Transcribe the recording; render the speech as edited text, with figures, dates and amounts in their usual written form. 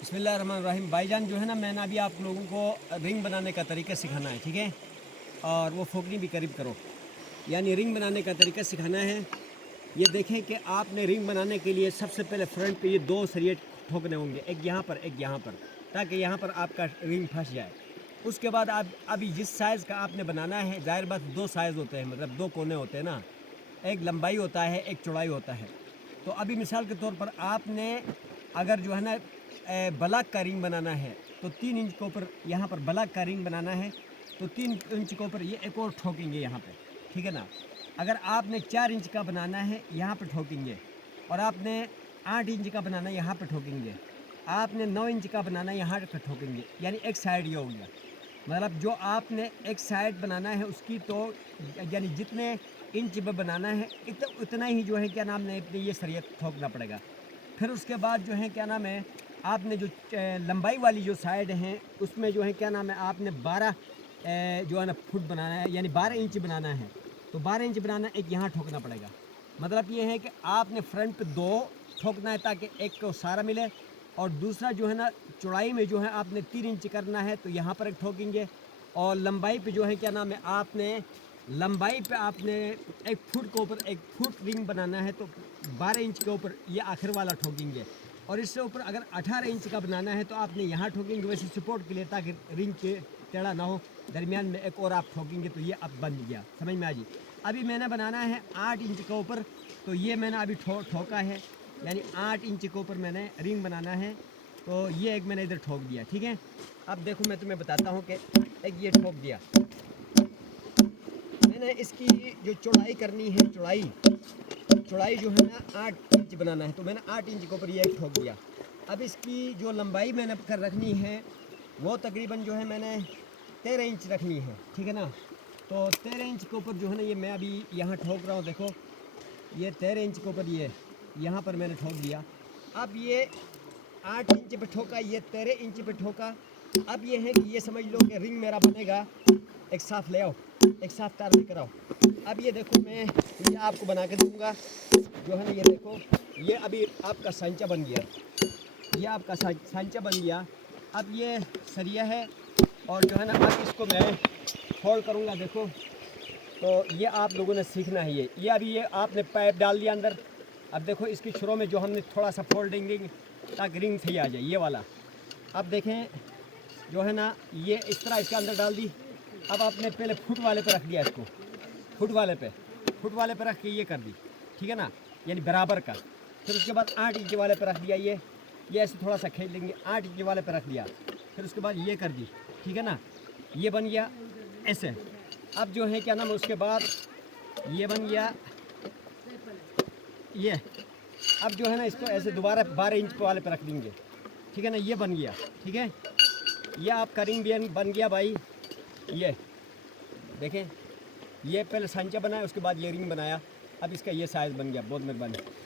बिस्मिल्लाहिर्रहमानिर्रहीम। भाईजान जो है ना, मैंने अभी आप लोगों को रिंग बनाने का तरीका सिखाना है, ठीक है। और वो फोकनी भी करीब करो, यानी रिंग बनाने का तरीका सिखाना है। ये देखें कि आपने रिंग बनाने के लिए सबसे पहले फ्रंट पे ये दो सरिये ठोकने होंगे, एक यहाँ पर एक यहाँ पर, ताकि यहाँ पर आपका रिंग फंस जाए। उसके बाद आप अभी जिस साइज़ का आपने बनाना है, जाहिर बात दो साइज़ होते हैं, मतलब दो कोने होते हैं ना, एक लंबाई होता है एक चौड़ाई होता है। तो अभी मिसाल के तौर पर आपने अगर जो है ना ब्लॉक का रिंग बनाना है तो 3 इंच के ऊपर यहाँ पर ब्लॉक का रिंग बनाना है तो 3 इंच के ऊपर ये एक और ठोकेंगे यहाँ पे, ठीक है ना। अगर आपने 4 इंच का बनाना है यहाँ पे ठोकेंगे, और आपने 8 इंच का बनाना है यहाँ पे ठोकेंगे, आपने 9 इंच का बनाना है यहाँ पे ठोकेंगे, यानी एक साइड ये हो गया। मतलब जो आपने एक साइड बनाना है उसकी तो यानी जितने इंच पे बनाना है उतना ही जो है क्या नाम है ये सरिया ठोकना पड़ेगा। फिर उसके बाद जो है क्या नाम है आपने जो लंबाई वाली जो साइड है उसमें जो है क्या नाम है आपने 12 जो है ना फुट बनाना है, यानी 12 इंच बनाना है। तो 12 इंच बनाना एक यहाँ ठोकना पड़ेगा। मतलब ये है कि आपने फ्रंट पे 2 ठोकना है ताकि एक को सारा मिले, और दूसरा जो है ना चौड़ाई में जो है आपने 3 इंच करना है तो यहाँ पर एक ठोकेंगे, और लंबाई पे जो है क्या नाम है आपने लंबाई पे आपने 1 फुट के ऊपर 1 फुट रिंग बनाना है तो 12 इंच के ऊपर ये आखिर वाला ठोकेंगे। और इससे ऊपर अगर 18 इंच का बनाना है तो आपने यहाँ ठोकेंगे वैसे सपोर्ट के लिए, ताकि रिंग के टेढ़ा ना हो। दरमियान में एक और आप ठोकेंगे तो ये अब बन गया, समझ में आ जी। अभी मैंने बनाना है 8 इंच के ऊपर, तो ये मैंने अभी ठोका है, यानी 8 इंच के ऊपर मैंने रिंग बनाना है। तो ये एक मैंने इधर ठोक दिया, ठीक है। अब देखो मैं तुम्हें बताता हूँ कि एक ये ठोक दिया मैंने। इसकी जो चौड़ाई करनी है, चौड़ाई जो है ना 8 इंच बनाना है, तो मैंने 8 इंच के ऊपर ये एक ठोक दिया। अब इसकी जो लंबाई मैंने कर रखनी है वो तकरीबन जो है मैंने 13 इंच रखनी है, ठीक है ना। तो 13 इंच के ऊपर जो है ना ये मैं अभी यहाँ ठोक रहा हूँ। देखो ये 13 इंच के ऊपर ये यहाँ पर मैंने ठोक दिया। अब ये 8 इंच पे ठोका, ये 13 इंच पे ठोका। अब ये है कि ये समझ लो कि रिंग मेरा बनेगा। एक साथ ले आओ, एक साथ तार लेकर आओ। अब ये देखो मैं ये आपको बना के दूंगा जो है ना, ये देखो ये अभी आपका सांचा बन गया, ये आपका सांचा बन गया। अब ये सरिया है, और जो है ना अब इसको मैं फोल्ड करूँगा। देखो तो ये आप लोगों ने सीखना है। ये अभी ये आपने पाइप डाल दिया अंदर। अब देखो इसकी शुरू में जो हमने थोड़ा सा फोल्डिंग देंगे ताकि रिंग सही आ जाए, ये वाला। अब देखें जो है ना ये इस तरह इसके अंदर डाल दी। अब आपने पहले फुट वाले पे रख दिया, इसको फुट वाले पे रख के ये कर दी, ठीक है ना, यानी बराबर का। फिर उसके बाद 8 इंच वाले पे रख दिया, ये ऐसे थोड़ा सा खींच लेंगे, 8 इंच वाले पे रख दिया। फिर उसके बाद ये कर दी, ठीक है ना, ये बन गया ऐसे। अब जो है क्या नाम उसके बाद ये बन गया ये। अब जो है ना इसको ऐसे दोबारा 12 इंच वाले पे रख देंगे, ठीक है ना, ये बन गया, ठीक है। ये आपका रिंग बन गया भाई। ये देखें ये पहले सांचा बनाया उसके बाद ये रिंग बनाया। अब इसका ये साइज़ बन गया। बहुत मेहरबानी।